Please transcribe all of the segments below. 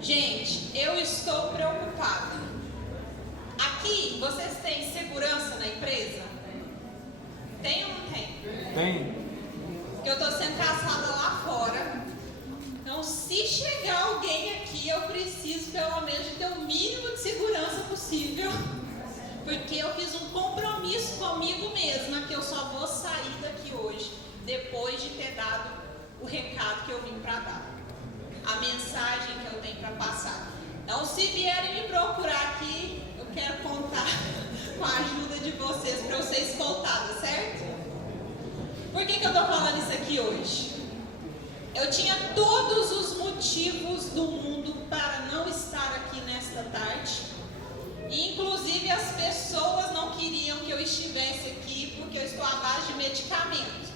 Gente, eu estou preocupada. Aqui, vocês têm segurança na empresa? Tem ou não tem? Tem. Porque eu estou sendo caçada lá fora. Então, se chegar alguém aqui, eu preciso pelo menos de ter o mínimo de segurança possível. Porque eu fiz um compromisso comigo mesma que eu só vou sair daqui hoje, depois de ter dado o recado que eu vim para dar. A mensagem que eu tenho para passar. Então, se vierem me procurar aqui, eu quero contar com a ajuda de vocês para eu ser escoltada, certo? Por que eu estou falando isso aqui hoje? Eu tinha todos os motivos do mundo para não estar aqui nesta tarde. E, inclusive, as pessoas não queriam que eu estivesse aqui porque eu estou à base de medicamento.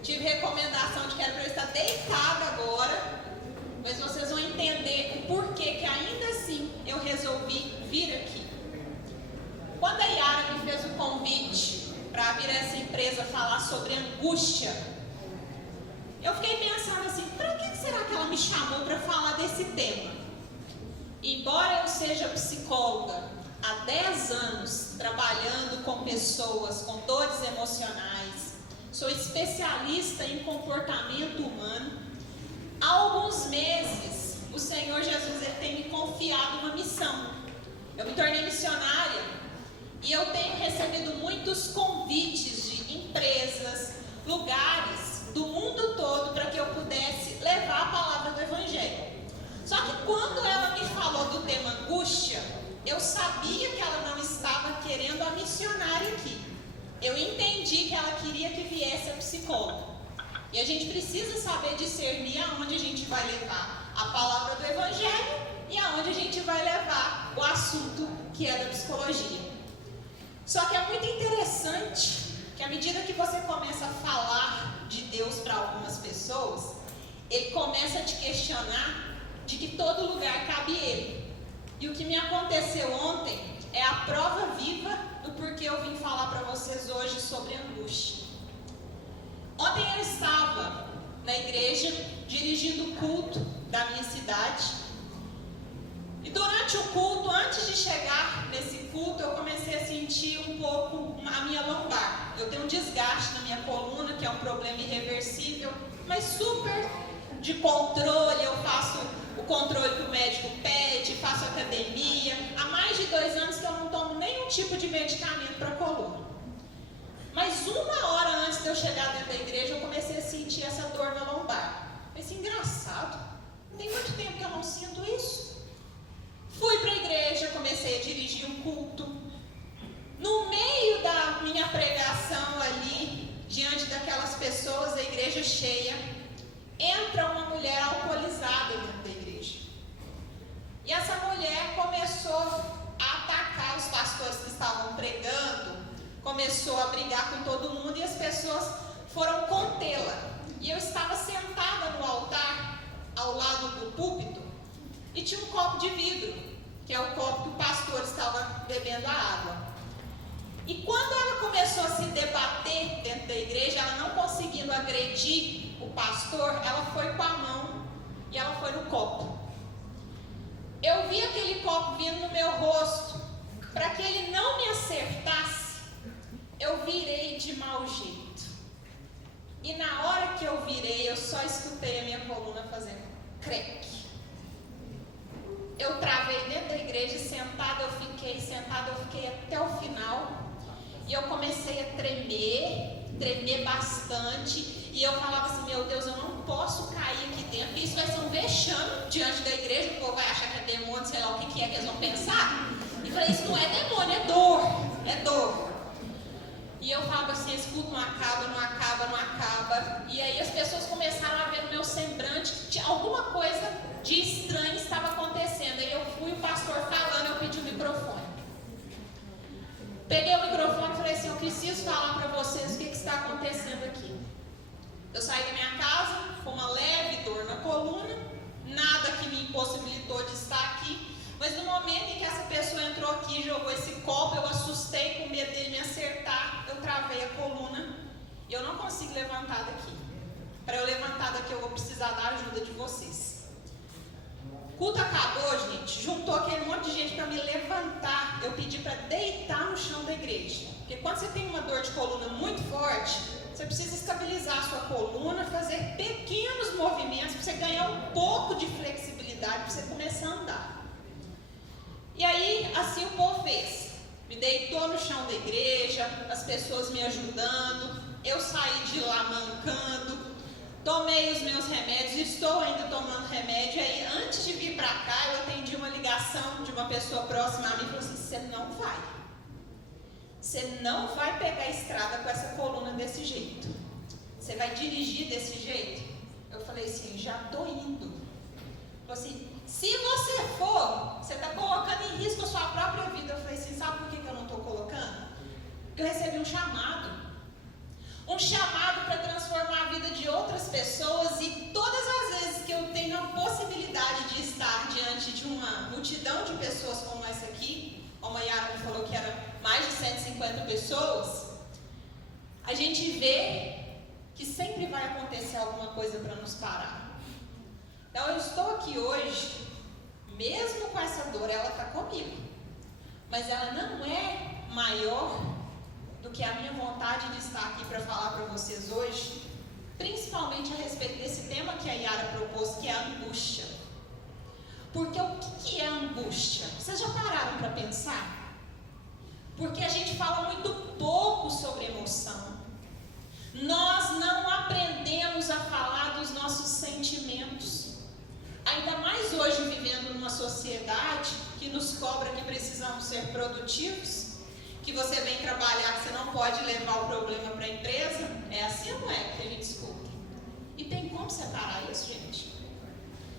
Tive recomendação de que era para eu estar deitada agora, mas vocês vão entender o porquê que ainda assim eu resolvi vir aqui. Quando a Yara me fez o convite para vir a essa empresa falar sobre angústia, eu fiquei pensando assim, para que será que ela me chamou para falar desse tema? Embora eu seja psicóloga há 10 anos, trabalhando com pessoas com dores emocionais, sou especialista em comportamento humano, há alguns meses o Senhor Jesus tem me confiado uma missão. Eu me tornei missionária e eu tenho recebido muitos convites de empresas, lugares do mundo todo para que eu pudesse levar a palavra do Evangelho. Só que quando ela me falou do tema angústia, eu sabia que ela não estava querendo a missionária aqui. Eu entendi que ela queria que viesse a psicóloga. E a gente precisa saber discernir aonde a gente vai levar a palavra do Evangelho e aonde a gente vai levar o assunto que é da psicologia. Só que é muito interessante que à medida que você começa a falar de Deus para algumas pessoas, ele começa a te questionar de que todo lugar cabe ele. E o que me aconteceu ontem é a prova viva do porquê eu vim falar para vocês hoje sobre angústia. Ontem eu estava na igreja dirigindo o culto da minha cidade. E durante o culto, antes de chegar nesse culto, eu comecei a sentir um pouco a minha lombar. Eu tenho um desgaste na minha coluna, que é um problema irreversível, mas super de controle. Eu faço o controle que o médico pede, faço academia. Há mais de 2 anos que eu não tomo nenhum tipo de medicamento para coluna. Mas 1 hora antes de eu chegar dentro da igreja, eu comecei a sentir essa dor na lombar. Pensei, engraçado, tem muito tempo que eu não sinto isso. Fui para a igreja, comecei a dirigir um culto. No meio da minha pregação ali, diante daquelas pessoas, a igreja cheia, entra uma mulher alcoolizada dentro da igreja. E essa mulher começou a atacar os pastores que estavam pregando, começou a brigar com todo mundo e as pessoas foram contê-la. E eu estava sentada no altar, ao lado do púlpito, e tinha um copo de vidro, que é o copo que o pastor estava bebendo a água. E quando ela começou a se debater dentro da igreja, ela não conseguindo agredir o pastor, ela foi com a mão e ela foi no copo. Eu vi aquele copo vindo no meu rosto. Para que ele não me acertasse, eu virei de mau jeito. E na hora que eu virei, eu só escutei a minha coluna fazendo creque. Eu travei dentro da igreja, sentada eu fiquei até o final. E eu comecei a tremer bastante. E eu falava assim, meu Deus, eu não posso cair aqui dentro, porque isso vai ser um vexame diante da igreja. O povo vai achar que é demônio, sei lá o que é que eles vão pensar. E falei, isso não é demônio, é dor, é dor. E eu falava assim, esse culto não acaba, não acaba, não acaba. E aí as pessoas começaram a ver no meu semblante que alguma coisa de estranho estava acontecendo. Aí eu fui, o pastor falando, eu pedi o microfone. Peguei o microfone e falei assim, eu preciso falar para vocês o que está acontecendo aqui. Eu saí da minha casa com uma leve dor na coluna, nada que me impossibilitou de estar aqui. Mas no momento em que essa pessoa entrou aqui e jogou esse copo, eu assustei com medo dele me acertar, eu travei a coluna e eu não consigo levantar daqui. Para eu levantar daqui eu vou precisar da ajuda de vocês. culto acabou, gente, juntou aquele monte de gente para me levantar. Eu pedi para deitar no chão da igreja. Porque quando você tem uma dor de coluna muito forte, você precisa estabilizar a sua coluna, fazer pequenos movimentos para você ganhar um pouco de flexibilidade, para você começar a andar. E aí, assim o povo fez. Me deitou no chão da igreja, as pessoas me ajudando, eu saí de lá mancando, tomei os meus remédios, estou ainda tomando remédio. Aí, antes de vir para cá, eu atendi uma ligação de uma pessoa próxima a mim e falou assim: você não vai pegar a estrada com essa coluna desse jeito, você vai dirigir desse jeito? Eu falei assim: já estou indo. Falou assim: se você for, você está colocando em risco a sua própria vida. Eu falei assim: sabe por que eu não estou colocando? Porque eu recebi um chamado para transformar a vida de outras pessoas, e todas as vezes que eu tenho a possibilidade de estar diante de uma multidão de pessoas como essa aqui, como a Yara me falou que era mais de 150 pessoas, a gente vê que sempre vai acontecer alguma coisa para nos parar. Então eu estou aqui hoje, mesmo com essa dor, ela está comigo, mas ela não é maior do que a minha vontade de estar aqui para falar para vocês hoje, principalmente a respeito desse tema que a Yara propôs, que é a angústia. Porque o que é a angústia? Vocês já pararam para pensar? Porque a gente fala muito pouco sobre emoção. Nós não aprendemos a falar dos nossos sentimentos. Ainda mais hoje, vivendo numa sociedade que nos cobra que precisamos ser produtivos, que você vem trabalhar, que você não pode levar o problema para a empresa. É assim ou não é que a gente escuta? E tem como separar isso, gente?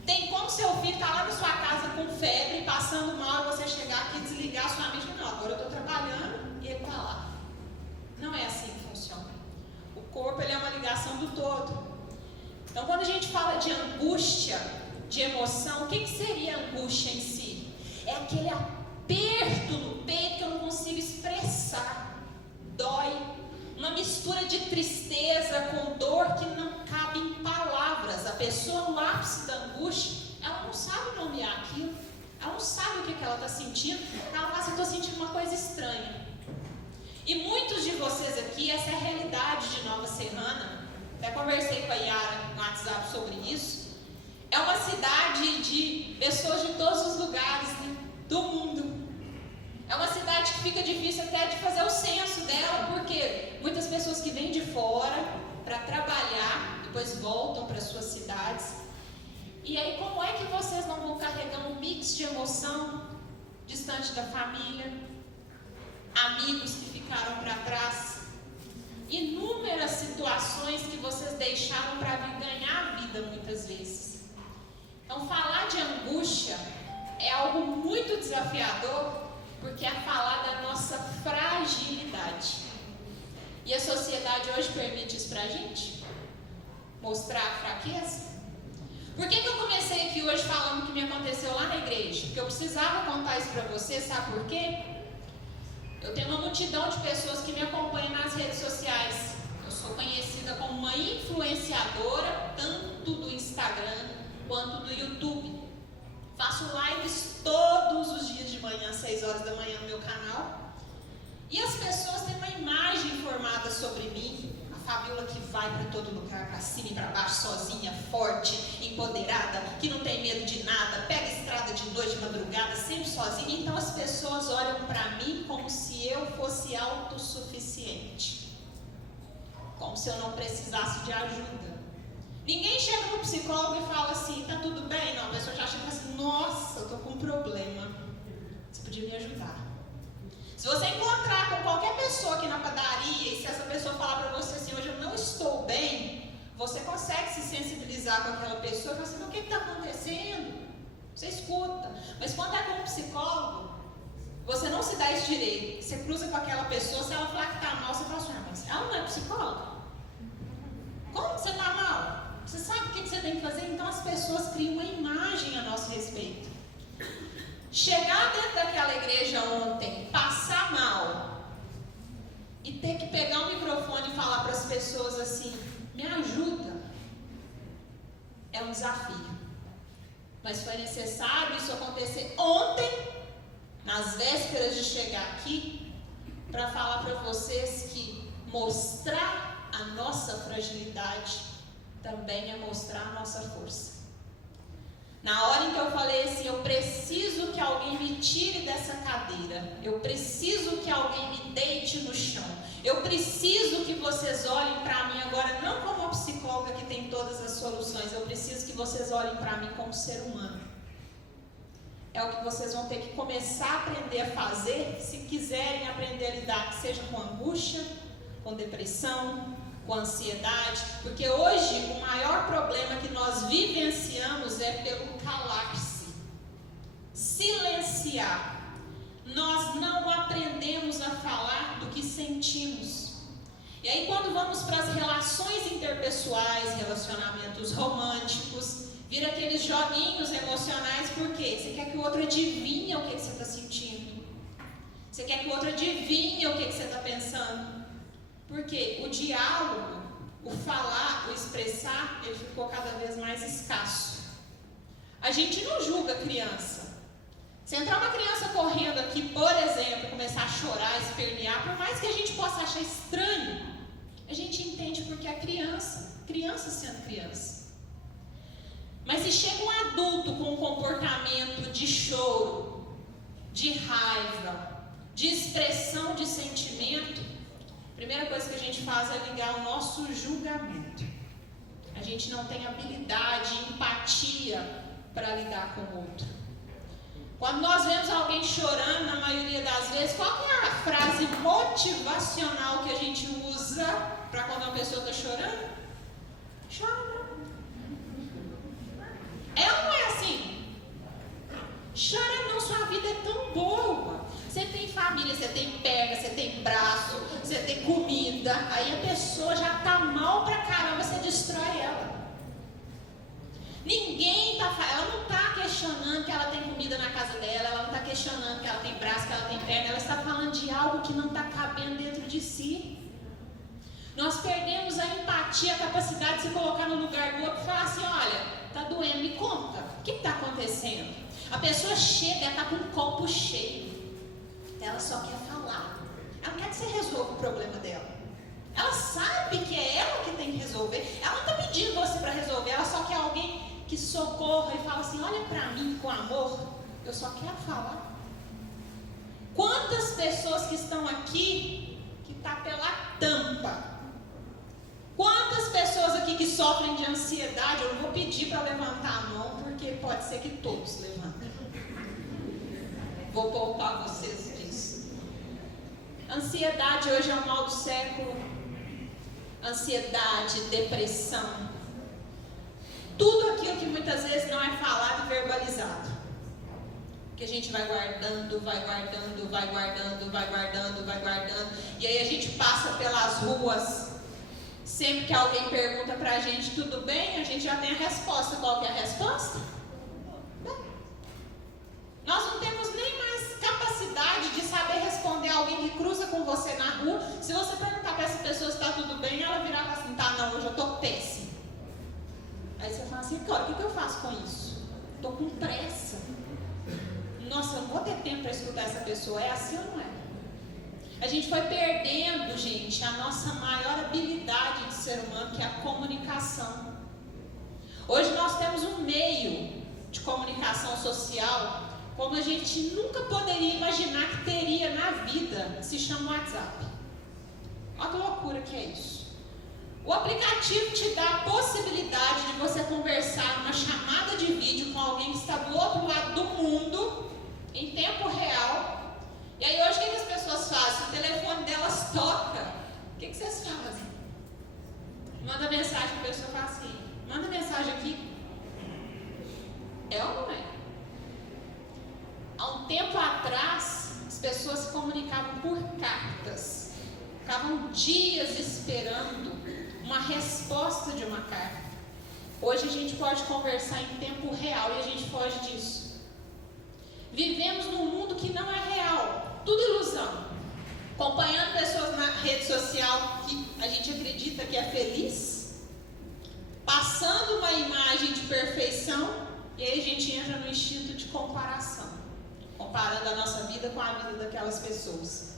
Tem como seu filho estar lá na sua casa com febre, passando mal, e você chegar aqui e desligar a sua mente? Não, agora eu estou trabalhando e ele está lá. Não é assim que funciona. O corpo, ele é uma ligação do todo. Então, quando a gente fala de angústia, de emoção, o que seria angústia em si? É aquele aperto no peito que eu não consigo expressar, dói, uma mistura de tristeza com dor que não cabe em palavras. A pessoa no ápice da angústia, ela não sabe nomear aquilo, ela não sabe o que ela está sentindo, ela fala assim: eu estou sentindo uma coisa estranha. E muitos de vocês aqui, essa é a realidade de Nova Serrana. Até conversei com a Yara no WhatsApp sobre isso. É uma cidade de pessoas de todos os lugares, né, do mundo. É uma cidade que fica difícil até de fazer o censo dela, porque muitas pessoas que vêm de fora para trabalhar, depois voltam para suas cidades. E aí, como é que vocês não vão carregar um mix de emoção distante da família, amigos que ficaram para trás, inúmeras situações que vocês deixaram para vir ganhar a vida muitas vezes. Então, falar de angústia é algo muito desafiador, porque é falar da nossa fragilidade. E a sociedade hoje permite isso pra gente? Mostrar a fraqueza? Por que eu comecei aqui hoje falando o que me aconteceu lá na igreja? Porque eu precisava contar isso pra vocês, sabe por quê? Eu tenho uma multidão de pessoas que me acompanham nas redes sociais. Eu sou conhecida como uma influenciadora, tanto do Instagram quanto do YouTube. Faço lives todos os dias de manhã, às 6 horas da manhã no meu canal. E as pessoas têm uma imagem formada sobre mim. A Fabiola que vai para todo lugar, para cima e para baixo, sozinha, forte, empoderada, que não tem medo de nada, pega estrada de noite, de madrugada, sempre sozinha. Então as pessoas olham para mim como se eu fosse autossuficiente. Como se eu não precisasse de ajuda. Ninguém chega no psicólogo e fala assim: tá tudo bem? Não, a pessoa já chega assim: nossa, eu tô com um problema, você podia me ajudar. Se você encontrar com qualquer pessoa aqui na padaria, e se essa pessoa falar para você assim: hoje eu não estou bem, você consegue se sensibilizar com aquela pessoa e falar assim: o que está acontecendo? Você escuta. Mas quando é com um psicólogo, você não se dá esse direito. Você cruza com aquela pessoa, se ela falar que está mal, você fala assim: mas ela não é psicóloga? Como que você está mal? Você sabe o que você tem que fazer? Então as pessoas criam uma imagem a nosso respeito. Chegar dentro daquela igreja ontem, passar mal e ter que pegar o microfone e falar para as pessoas assim: me ajuda, é um desafio. Mas foi necessário isso acontecer ontem, nas vésperas de chegar aqui, para falar para vocês que mostrar a nossa fragilidade também é mostrar a nossa força. Na hora em que eu falei assim, eu preciso que alguém me tire dessa cadeira, eu preciso que alguém me deite no chão, eu preciso que vocês olhem para mim agora, não como uma psicóloga que tem todas as soluções, eu preciso que vocês olhem para mim como ser humano. É o que vocês vão ter que começar a aprender a fazer, se quiserem aprender a lidar, que seja com angústia, com depressão, com ansiedade, porque hoje o maior problema que nós vivenciamos é pelo calar-se, silenciar. Nós não aprendemos a falar do que sentimos. E aí quando vamos para as relações interpessoais, relacionamentos românticos, vira aqueles joguinhos emocionais, por quê? Você quer que o outro adivinhe o que você está sentindo. Você quer que o outro adivinhe o que você está pensando. Porque o diálogo, o falar, o expressar, ele ficou cada vez mais escasso. A gente não julga a criança. Se entrar uma criança correndo aqui, por exemplo, começar a chorar, espernear, por mais que a gente possa achar estranho, a gente entende porque é criança sendo criança. Mas se chega um adulto com um comportamento de choro, de raiva, de expressão de sentimento, a primeira coisa que a gente faz é ligar o nosso julgamento. A gente não tem habilidade, empatia para lidar com o outro. Quando nós vemos alguém chorando, na maioria das vezes, qual é a frase motivacional que a gente usa para quando uma pessoa está chorando? Chora não. É ou não é assim? Chora não, sua vida é tão boa. Você tem família, você tem perna, você tem braço, você tem comida. Aí a pessoa já está mal pra caramba, você destrói ela. Ela não está questionando que ela tem comida na casa dela, ela não está questionando que ela tem braço, que ela tem perna, ela está falando de algo que não está cabendo dentro de si. Nós perdemos a empatia, a capacidade de se colocar no lugar do outro e falar assim, olha, está doendo, me conta, o que está acontecendo? A pessoa chega, ela está com um copo cheio, ela só quer falar, ela quer que você resolva o problema dela. Ela sabe que é ela que tem que resolver, ela não está pedindo você para resolver, ela só quer alguém que socorra e fala assim, olha para mim com amor, eu só quero falar. Quantas pessoas que estão aqui que está pela tampa? Quantas pessoas aqui que sofrem de ansiedade? Eu não vou pedir para levantar a mão, porque pode ser que todos levantem. Vou poupar vocês disso. Ansiedade hoje é o mal do século. Ansiedade, depressão. Tudo aquilo que muitas vezes não é falado e verbalizado. Que a gente vai guardando, e aí a gente passa pelas ruas. Sempre que alguém pergunta pra gente, tudo bem? A gente já tem a resposta. Qual que é a resposta? Bem, nós não temos nem mais capacidade de saber responder a alguém que cruza com você na rua. Se você perguntar pra essa pessoa se está tudo bem, ela virar e falar assim, tá não, hoje eu tô péssimo. Aí você fala assim, cara, o que eu faço com isso? Tô com pressa. Nossa, eu não vou ter tempo para escutar essa pessoa. É assim ou não é? A gente foi perdendo, gente, a nossa maior habilidade de ser humano, que é a comunicação. Hoje nós temos um meio de comunicação social como a gente nunca poderia imaginar que teria na vida, que se chama WhatsApp. Olha que loucura que é isso. O aplicativo te dá a possibilidade de você conversar numa chamada de vídeo com alguém que está do outro lado do mundo, em tempo real. E aí hoje o que as pessoas fazem? Se o telefone delas toca, o que vocês fazem? Manda mensagem para a pessoa e fala assim, manda mensagem aqui. É ou não é? Há um tempo atrás, as pessoas se comunicavam por cartas. Ficavam dias esperando uma resposta de uma carta. Hoje a gente pode conversar em tempo real e a gente foge disso. Vivemos num mundo que não é real. Tudo ilusão. Acompanhando pessoas na rede social que a gente acredita que é feliz, passando uma imagem de perfeição, E aí a gente entra no instinto de comparação, comparando a nossa vida com a vida daquelas pessoas.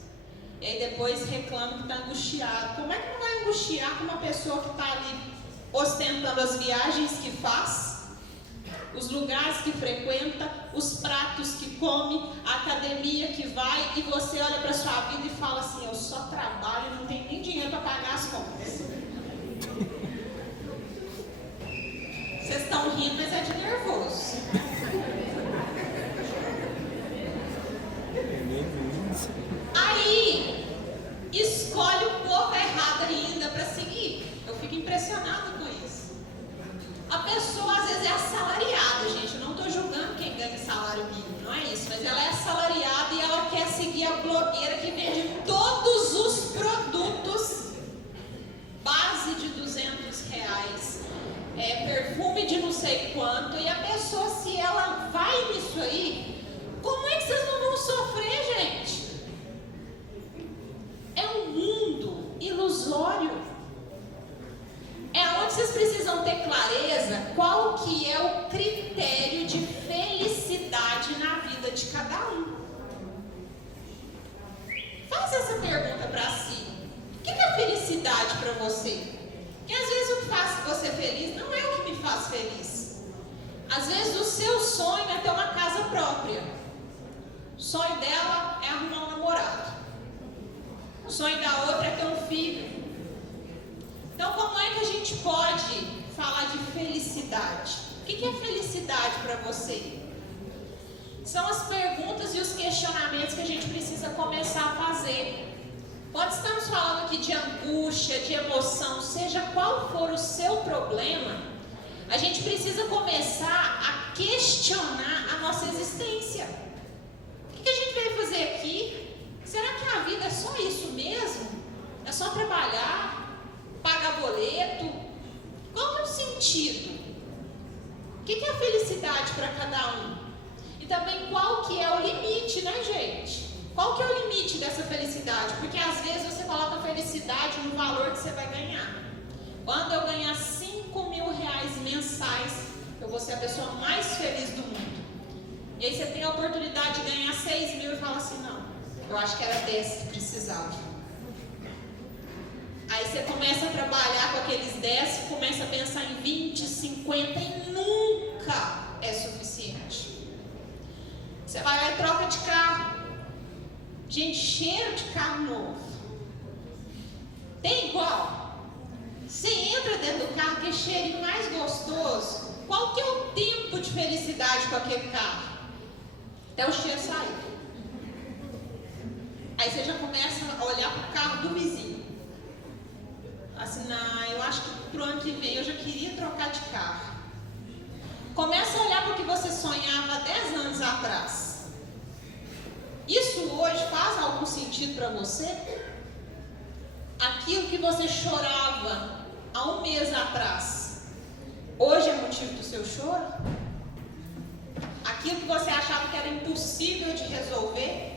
E aí depois reclama que está angustiado. Como é que não vai angustiar com uma pessoa que está ali ostentando as viagens que faz, os lugares que frequenta, os pratos que come, a academia que vai, e você olha para a sua vida e fala assim: eu só trabalho e não tenho nem dinheiro para pagar as contas. Vocês estão rindo, mas é de nervoso. Aí, escolhe o povo errado ainda para seguir. Eu fico impressionada com isso. A pessoa às vezes é assalariada, gente. Eu não estou julgando quem ganha salário mínimo, não é isso. Mas ela é assalariada e ela quer seguir a blogueira que vende todos os produtos, base de R$200, perfume de não sei quanto. E a pessoa, se ela vai nisso aí, como é que vocês não vão sofrer, gente? É um mundo ilusório. É onde vocês precisam ter clareza qual que é o critério de felicidade na vida de cada um. Faz essa pergunta para si. O que é felicidade para você? Porque às vezes o que faz você feliz não é o que me faz feliz. Às vezes o seu sonho é ter uma casa própria. O sonho dela é arrumar um namorado. O sonho da outra é ter um filho. Então, como é que a gente pode falar de felicidade? O que é felicidade para você? São as perguntas e os questionamentos que a gente precisa começar a fazer. Pode estarmos falando aqui de angústia, de emoção, seja qual for o seu problema, a gente precisa começar a questionar a nossa existência. O que a gente veio fazer aqui? Será que a vida é só isso mesmo? É só trabalhar, pagar boleto? Qual é o sentido? O que é a felicidade para cada um? E também qual que é o limite, né, gente? Qual que é o limite dessa felicidade? Porque às vezes você coloca a felicidade no valor que você vai ganhar. Quando eu ganhar R$5.000 mensais, eu vou ser a pessoa mais feliz do mundo. E aí você tem a oportunidade de ganhar 6 mil e fala assim: não, eu acho que era 10 que precisava. Aí você começa a trabalhar com aqueles 10, começa a pensar em 20, 50 e nunca é suficiente. Você vai lá e troca de carro. Gente, cheiro de carro novo. Tem igual? Você entra dentro do carro, que cheirinho mais gostoso. Qual que é o tempo de felicidade com aquele carro? Até o cheiro sair. Aí você já começa a olhar para o carro do vizinho. Assim, não, eu acho que pro ano que vem eu já queria trocar de carro. Começa a olhar para o que você sonhava 10 anos atrás. Isso hoje faz algum sentido para você? Aquilo que você chorava há um mês atrás, hoje é motivo do seu choro? Aquilo que você achava que era impossível de resolver?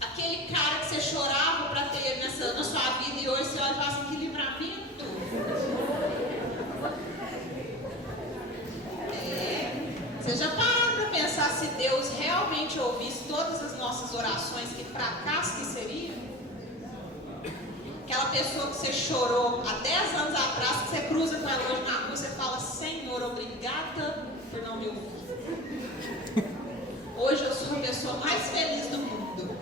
Aquele cara que você chorava para ter na sua vida e hoje você olha e fala assim: que livramento! Você já parou para pensar se Deus realmente ouvisse todas as nossas orações, que fracasso que seria? Aquela pessoa que você chorou há 10 anos atrás, que você cruza com ela hoje na rua, você fala: Senhor, obrigada por não me ouvir. Hoje eu sou a pessoa mais feliz do mundo.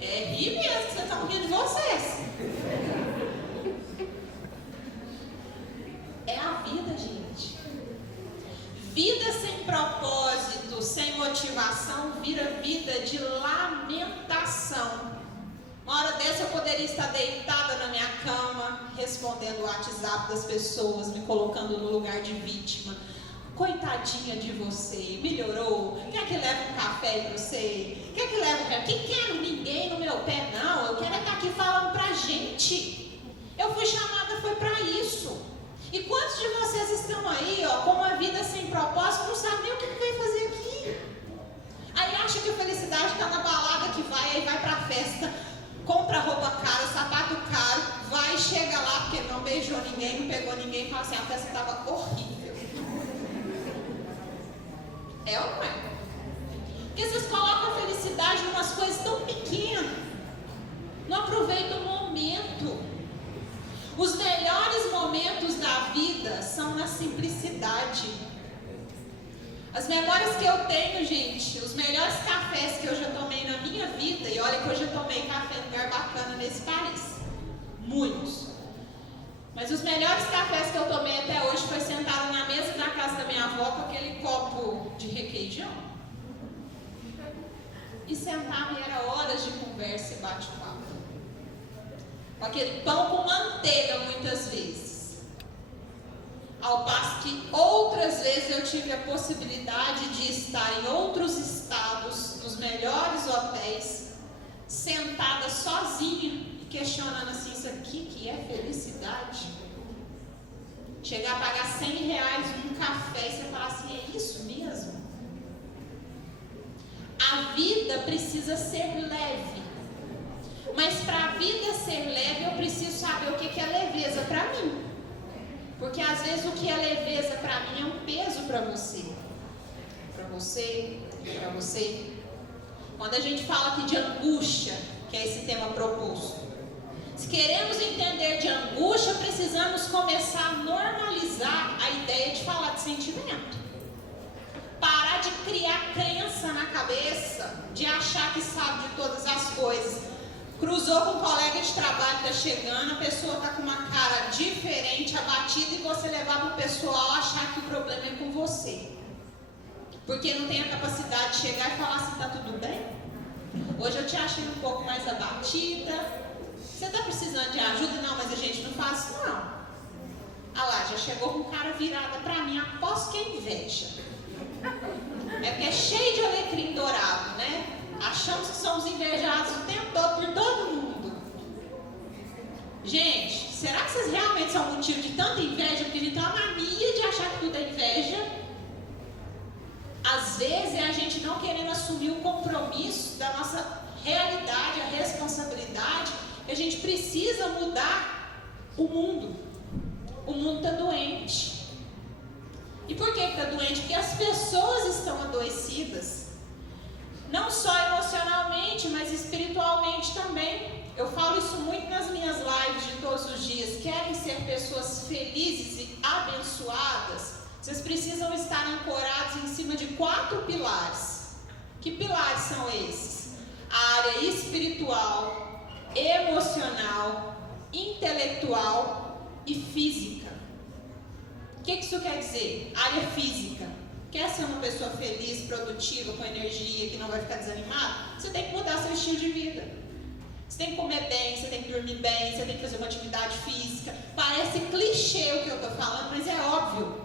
É rir mesmo, que você está rindo de vocês. É a vida, gente. Vida sem propósito, sem motivação, vira vida de lamentação. Uma hora dessa eu poderia estar deitada na minha cama, respondendo o WhatsApp das pessoas, me colocando no lugar de vítima. Coitadinha de você, melhorou? Quer que leve um café para você? Quer que leve um café? Que quero ninguém no meu pé, não. Eu quero estar aqui falando pra gente. Eu fui chamada, foi para isso. E quantos de vocês estão aí, ó, com uma vida sem propósito, não sabem nem o que veio fazer aqui? Aí acha que a felicidade está na balada que vai, aí vai pra festa, compra roupa cara, sapato caro, vai, chega lá porque não beijou ninguém, não pegou ninguém, e fala assim: a festa estava horrível. É ou não é? Porque vocês colocam a felicidade em umas coisas tão pequenas. Não aproveitam o momento. Os melhores momentos da vida são na simplicidade. As memórias que eu tenho, gente, os melhores cafés que eu já tomei na minha vida, e olha que eu já tomei café em lugar bacana nesse país. Muitos. Mas os melhores cafés que eu tomei até hoje foi sentado na mesa da casa da minha avó com aquele copo de requeijão. E sentava e era horas de conversa e bate-papo. Com aquele pão com manteiga muitas vezes. Ao passo que outras vezes eu tive a possibilidade de estar em outros estados, nos melhores hotéis, sentada sozinha e questionando assim, isso aqui que é felicidade? Chegar a pagar R$100 num café e você falar assim, é isso mesmo? A vida precisa ser leve. Mas para a vida ser leve, eu preciso saber o que é leveza para mim. Porque às vezes o que é leveza para mim é um peso para você. Para você, para você. Quando a gente fala aqui de angústia, que é esse tema proposto. Se queremos entender de angústia, precisamos começar a normalizar a ideia de falar de sentimento. Parar de criar crença na cabeça, de achar que sabe de todas as coisas. Cruzou com um colega de trabalho que está chegando, a pessoa está com uma cara diferente, abatida, e você levar para o pessoal achar que o problema é com você. Porque não tem a capacidade de chegar e falar assim, está tudo bem? Hoje eu te achei um pouco mais abatida. Você está precisando de ajuda? Não, mas a gente não faz isso não. Ah lá, já chegou com cara virada para mim, aposto que é inveja. É porque é cheio de alecrim dourado, né? Achamos que somos invejados o tempo todo por todo mundo. Gente, será que vocês realmente são motivo de tanta inveja? Porque a gente tem uma mania de achar que tudo é inveja. Às vezes é a gente não querendo assumir o compromisso da nossa realidade, a responsabilidade, que a gente precisa mudar o mundo. O mundo está doente. E por que está doente? Porque as pessoas estão adoecidas. Não só emocionalmente, mas espiritualmente também. Eu falo isso muito nas minhas lives de todos os dias. Querem ser pessoas felizes e abençoadas? Vocês precisam estar ancorados em cima de 4 pilares. Que pilares são esses? A área espiritual, emocional, intelectual e física. O que isso quer dizer? Área física. Quer ser uma pessoa feliz, produtiva, com energia, que não vai ficar desanimada? Você tem que mudar seu estilo de vida. Você tem que comer bem, você tem que dormir bem, você tem que fazer uma atividade física. Parece clichê o que eu estou falando, mas é óbvio.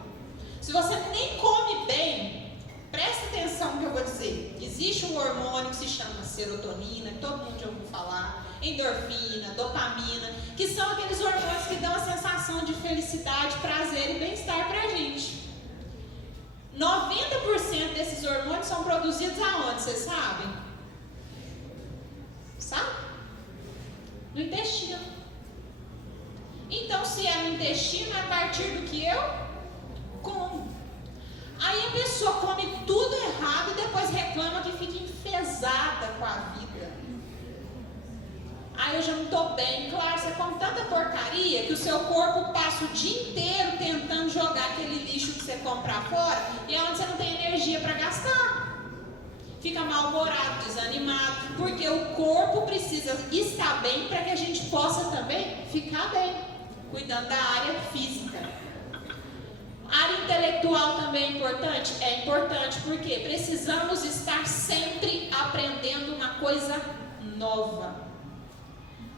Se você nem come bem, presta atenção no que eu vou dizer. Existe um hormônio que se chama serotonina, que todo mundo já ouviu falar, endorfina, dopamina, que são aqueles hormônios que dão a sensação de felicidade, prazer e bem-estar para a gente. 90% desses hormônios são produzidos aonde, vocês sabem? Sabe? No intestino. Então, se é no intestino, é a partir do que eu como. Aí a pessoa come tudo errado e depois reclama que fica enfesada com a vida. Aí eu já não estou bem. Claro, você come tanta porcaria que o seu corpo passa o dia inteiro tentando jogar aquele lixo que você compra fora e é onde você não tem energia para gastar. Fica mal-humorado, desanimado, porque o corpo precisa estar bem para que a gente possa também ficar bem, cuidando da área física. A área intelectual também é importante? É importante, porque precisamos estar sempre aprendendo uma coisa nova.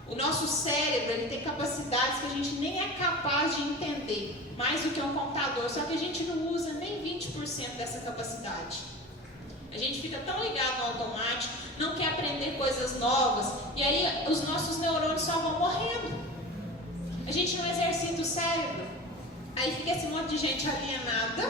O nosso cérebro, ele tem capacidades que a gente nem é capaz de entender, mais do que um computador, só que a gente não usa nem 20% dessa capacidade. A gente fica tão ligado no automático, não quer aprender coisas novas, e aí os nossos neurônios só vão morrendo. A gente não exercita o cérebro, aí fica esse monte de gente alienada,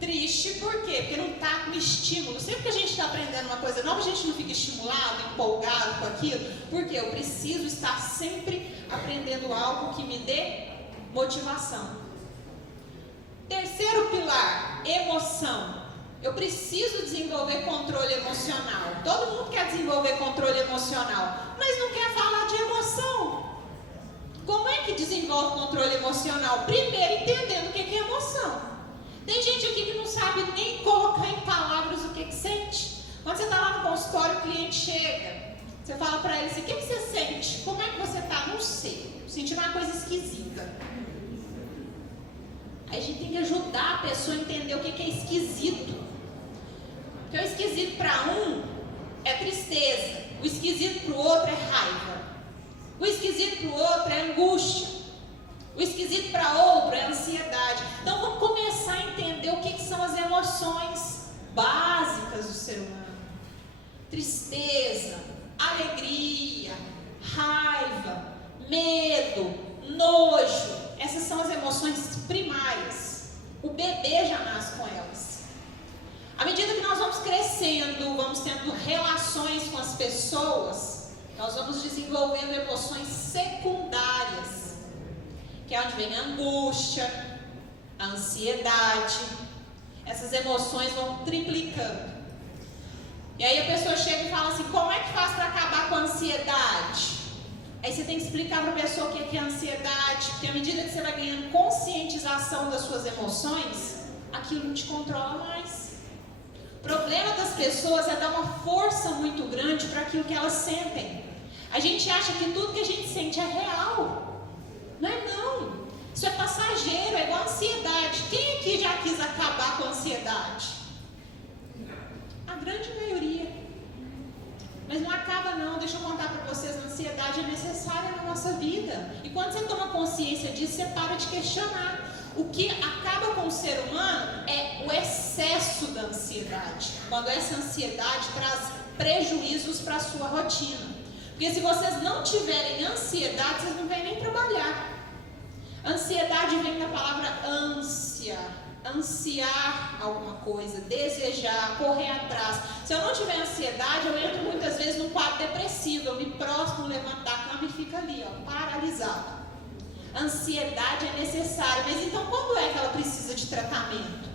triste, por quê? Porque não está com estímulo. Sempre que a gente está aprendendo uma coisa nova, a gente não fica estimulado, empolgado com aquilo, porque eu preciso estar sempre aprendendo algo que me dê motivação. Terceiro pilar, emoção. Eu preciso desenvolver controle emocional. Todo mundo quer desenvolver controle emocional, mas não quer falar de emoção. Como é que desenvolve controle emocional? Primeiro, entendendo o que é emoção. Tem gente aqui que não sabe nem colocar em palavras o que sente. Quando você está lá no consultório, o cliente chega, você fala para ele assim: o que você sente? Como é que você está? Não sei. Sentindo uma coisa esquisita. Aí a gente tem que ajudar a pessoa a entender o que é esquisito. Porque o esquisito para um é tristeza, o esquisito para o outro é raiva, o esquisito para o outro é angústia, o esquisito para outro é ansiedade. Então vamos começar a entender o que são as emoções básicas do ser humano. Tristeza, alegria, raiva, medo, nojo. Essas são as emoções primárias. O bebê já nasce com elas. À medida que nós vamos crescendo, vamos tendo relações com as pessoas, nós vamos desenvolvendo emoções secundárias, que é onde vem a angústia, a ansiedade. Essas emoções vão triplicando. E aí a pessoa chega e fala assim: como é que faz para acabar com a ansiedade? Aí você tem que explicar para a pessoa o que é ansiedade, porque à medida que você vai ganhando conscientização das suas emoções, aquilo não te controla mais. O problema das pessoas é dar uma força muito grande para aquilo que elas sentem. A gente acha que tudo que a gente sente é real. Não é não. Isso é passageiro, é igual a ansiedade. Quem aqui já quis acabar com a ansiedade? A grande maioria. Mas não acaba não, deixa eu contar para vocês, a ansiedade é necessária na nossa vida. E quando você toma consciência disso, você para de questionar. O que acaba com o ser humano é o excesso da ansiedade. Quando essa ansiedade traz prejuízos para a sua rotina. Porque se vocês não tiverem ansiedade, vocês não vêm nem trabalhar. Ansiedade vem da palavra ânsia. Ansiar alguma coisa, desejar, correr atrás. Se eu não tiver ansiedade, eu entro muitas vezes num quadro depressivo. Eu me próximo, levanto da cama e fico ali, ó, paralisado. Ansiedade é necessária, mas então quando é que ela precisa de tratamento?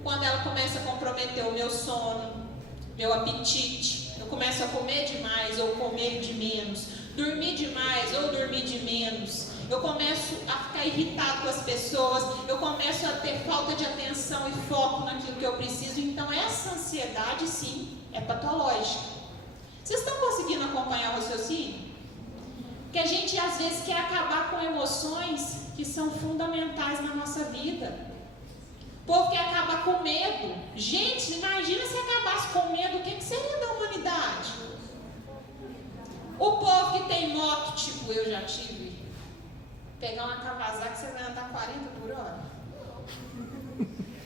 Quando ela começa a comprometer o meu sono, meu apetite, eu começo a comer demais ou comer de menos, dormir demais ou dormir de menos, eu começo a ficar irritado com as pessoas, eu começo a ter falta de atenção e foco naquilo que eu preciso. Então essa ansiedade sim é patológica. Vocês estão conseguindo acompanhar o raciocínio? Que a gente às vezes quer acabar com emoções que são fundamentais na nossa vida. O povo quer acabar com medo. Gente, imagina se acabasse com medo, o que seria da humanidade? O povo que tem moto, tipo eu já tive, pegar uma Kawasaki, você vai andar 40 por hora?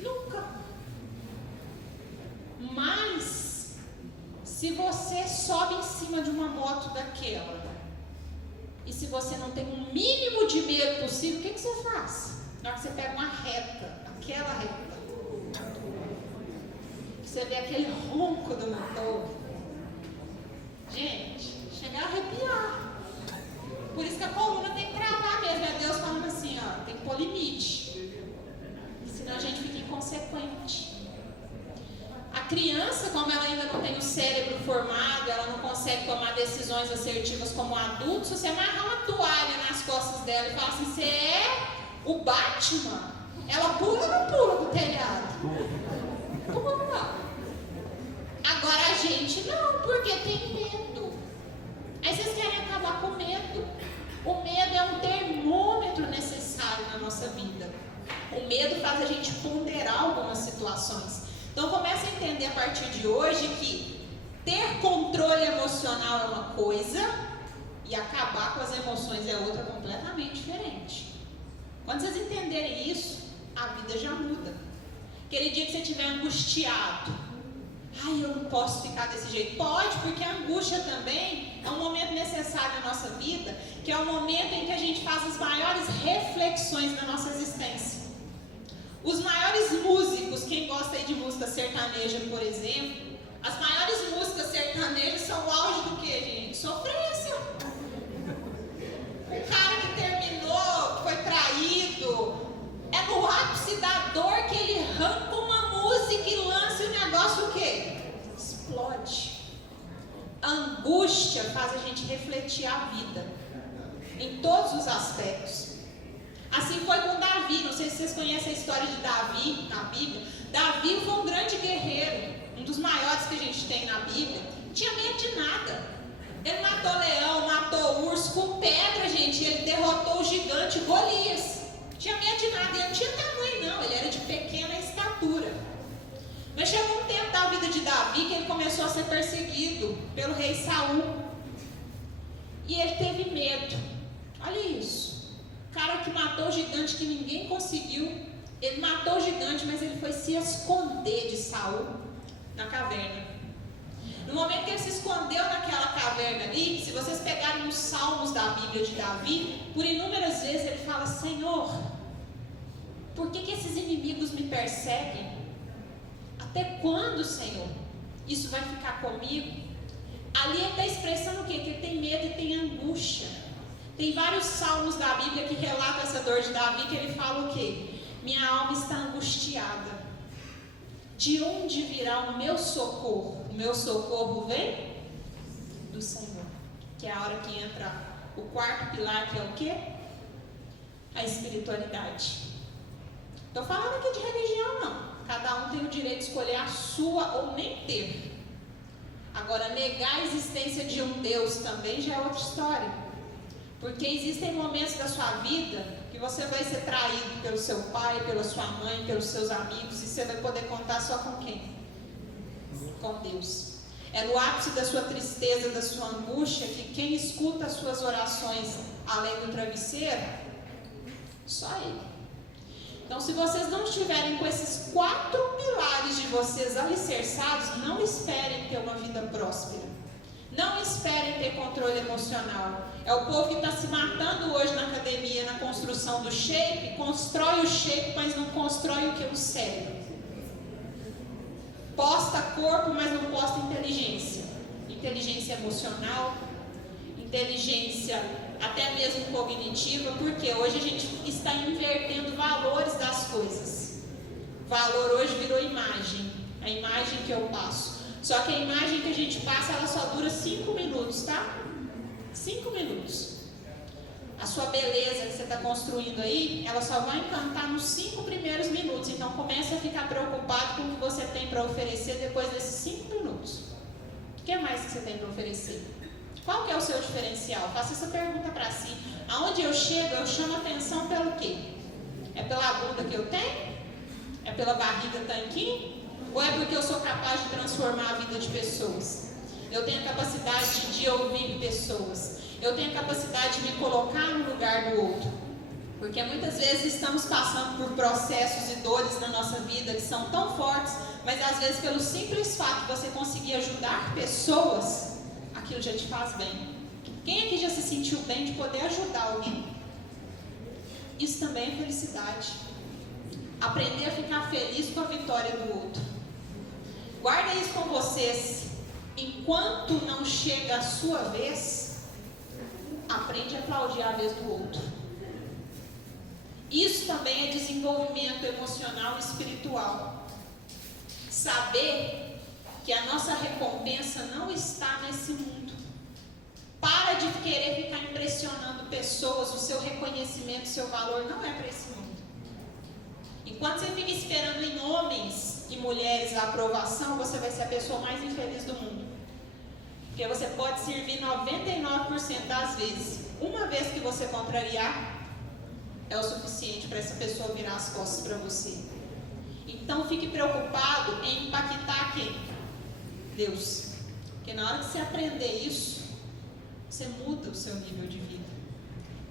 Nunca. Mas, se você sobe em cima de uma moto daquela, e se você não tem um mínimo de medo possível, o que você faz? Na hora que você pega uma reta, aquela reta, você vê aquele ronco do motor, gente, chega a arrepiar. Por isso que a coluna tem que travar mesmo, é Deus falando assim, ó, tem que pôr limite, senão a gente fica inconsequente. A criança, como ela ainda não tem o cérebro formado, ela não consegue tomar decisões assertivas como adulto, se você amarrar uma toalha nas costas dela e falar assim, você é o Batman, ela pula ou não pula do telhado? Pula. Agora a gente não, porque tem medo. Aí vocês querem acabar com o medo. O medo é um termômetro necessário na nossa vida. O medo faz a gente ponderar algumas situações. Então comece a entender a partir de hoje que ter controle emocional é uma coisa e acabar com as emoções é outra completamente diferente. Quando vocês entenderem isso, a vida já muda. Aquele dia que você estiver angustiado, ai, eu não posso ficar desse jeito. Pode, porque a angústia também é um momento necessário na nossa vida, que é o momento em que a gente faz as maiores reflexões da nossa existência. Os maiores músicos, quem gosta aí de música sertaneja, por exemplo, as maiores músicas sertanejas são o auge do que, gente? Sofrência. O cara que terminou, foi traído, é no ápice da dor que ele arranca uma música e lança angústia faz a gente refletir a vida, em todos os aspectos. Assim foi com Davi. Não sei se vocês conhecem a história de Davi na Bíblia. Davi foi um grande guerreiro, um dos maiores que a gente tem na Bíblia. Tinha medo de nada. Ele matou leão, matou urso com pedra, gente. Ele derrotou o gigante Golias. Tinha medo de nada. Ele não tinha tamanho, não. Ele era de pequena estatura. Mas chegou um tempo da vida de Davi que ele começou a ser perseguido pelo rei Saul. E ele teve medo. Olha isso. O cara que matou o gigante que ninguém conseguiu. Ele matou o gigante, mas ele foi se esconder de Saul na caverna. No momento que ele se escondeu naquela caverna ali, se vocês pegarem os salmos da Bíblia de Davi, por inúmeras vezes ele fala: Senhor, por que esses inimigos me perseguem? Até quando, Senhor, isso vai ficar comigo? Ali ele está expressando o quê? Que ele tem medo e tem angústia. Tem vários salmos da Bíblia que relatam essa dor de Davi, que ele fala o quê? Minha alma está angustiada. De onde virá o meu socorro? O meu socorro vem do Senhor. Que é a hora que entra o quarto pilar, que é o quê? A espiritualidade. Estou falando aqui de religião, não. Cada um tem o direito de escolher a sua ou nem ter. Agora, negar a existência de um Deus também já é outra história. Porque existem momentos da sua vida que você vai ser traído pelo seu pai, pela sua mãe, pelos seus amigos, e você vai poder contar só com quem? Com Deus. É no ápice da sua tristeza, da sua angústia, que quem escuta as suas orações além do travesseiro, só Ele. Então, se vocês não estiverem com esses 4 pilares de vocês alicerçados, não esperem ter uma vida próspera. Não esperem ter controle emocional. É o povo que está se matando hoje na academia, na construção do shape, constrói o shape, mas não constrói o que? O cérebro. Posta corpo, mas não posta inteligência. Inteligência emocional, inteligência até mesmo cognitiva, porque hoje a gente está invertendo valores das coisas. Valor hoje virou imagem, a imagem que eu passo. Só que a imagem que a gente passa, ela só dura 5 minutos, tá? 5 minutos. A sua beleza que você está construindo aí, ela só vai encantar nos 5 primeiros minutos. Então comece a ficar preocupado com o que você tem para oferecer depois desses 5 minutos. O que mais que você tem para oferecer? Qual que é o seu diferencial? Faça essa pergunta para si. Aonde eu chego, eu chamo atenção pelo quê? É pela bunda que eu tenho? É pela barriga tanquinho? Ou é porque eu sou capaz de transformar a vida de pessoas? Eu tenho a capacidade de ouvir pessoas. Eu tenho a capacidade de me colocar no lugar do outro. Porque muitas vezes estamos passando por processos e dores na nossa vida que são tão fortes, mas às vezes pelo simples fato de você conseguir ajudar pessoas, aquilo já te faz bem. Quem aqui já se sentiu bem de poder ajudar alguém? Isso também é felicidade. Aprender a ficar feliz com a vitória do outro. Guarda isso com vocês. Enquanto não chega a sua vez, aprende a aplaudir a vez do outro. Isso também é desenvolvimento emocional e espiritual. Saber que a nossa recompensa não está nesse mundo. Para de querer ficar impressionando pessoas. O seu reconhecimento, o seu valor não é para esse mundo. Enquanto você fica esperando em homens e mulheres a aprovação, você vai ser a pessoa mais infeliz do mundo. Porque você pode servir 99% das vezes. Uma vez que você contrariar, é o suficiente para essa pessoa virar as costas para você. Então fique preocupado em impactar quem? Deus. Porque na hora que você aprender isso, você muda o seu nível de vida.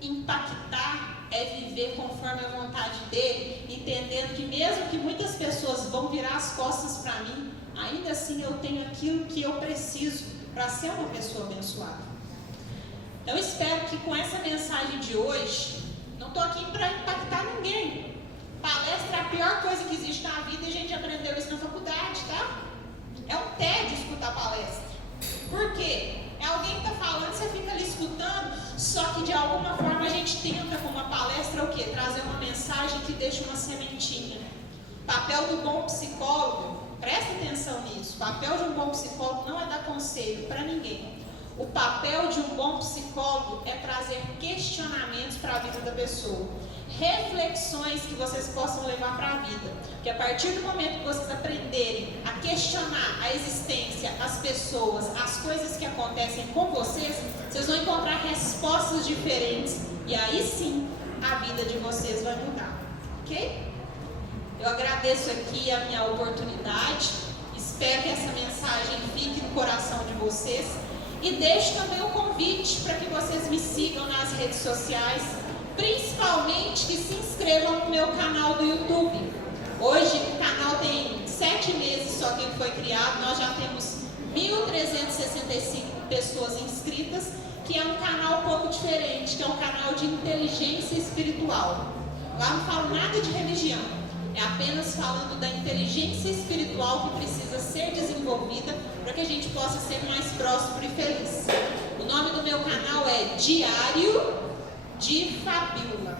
Impactar é viver conforme a vontade dele, entendendo que mesmo que muitas pessoas vão virar as costas para mim, ainda assim eu tenho aquilo que eu preciso para ser uma pessoa abençoada. Eu espero que com essa mensagem de hoje, não estou aqui para impactar ninguém. Palestra é a pior coisa que existe na vida e a gente aprendeu isso na faculdade, tá? É um tédio escutar palestra. Por quê? É alguém que está falando, você fica ali escutando, só que de alguma forma a gente tenta com uma palestra o quê? Trazer uma mensagem que deixa uma sementinha. O papel do bom psicólogo, presta atenção nisso, o papel de um bom psicólogo não é dar conselho para ninguém. O papel de um bom psicólogo é trazer questionamentos para a vida da pessoa, reflexões que vocês possam levar para a vida. Porque a partir do momento que vocês aprenderem a questionar a existência, as pessoas, as coisas que acontecem com vocês, vocês vão encontrar respostas diferentes e aí sim a vida de vocês vai mudar, ok? Eu agradeço aqui a minha oportunidade, espero que essa mensagem fique no coração de vocês e deixo também o convite para que vocês me sigam nas redes sociais, principalmente que se inscrevam no meu canal do YouTube. Hoje o canal tem 7 meses só que ele foi criado, nós já temos 1.365 pessoas inscritas, que é um canal um pouco diferente, que é um canal de inteligência espiritual. Lá não falo nada de religião, é apenas falando da inteligência espiritual que precisa ser desenvolvida para que a gente possa ser mais próspero e feliz. O nome do meu canal é Diário de Fabiola.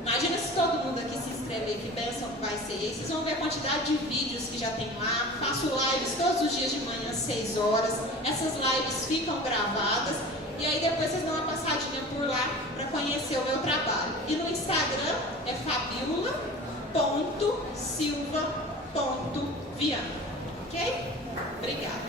Imagina se todo mundo aqui se inscrever, que bênção que vai ser isso. Vocês vão ver a quantidade de vídeos que já tem lá. Faço lives todos os dias de manhã às 6 horas. Essas lives ficam gravadas. E aí depois vocês dão uma passadinha por lá para conhecer o meu trabalho. E no Instagram é fabiola.silva.viana. Ok? Obrigada.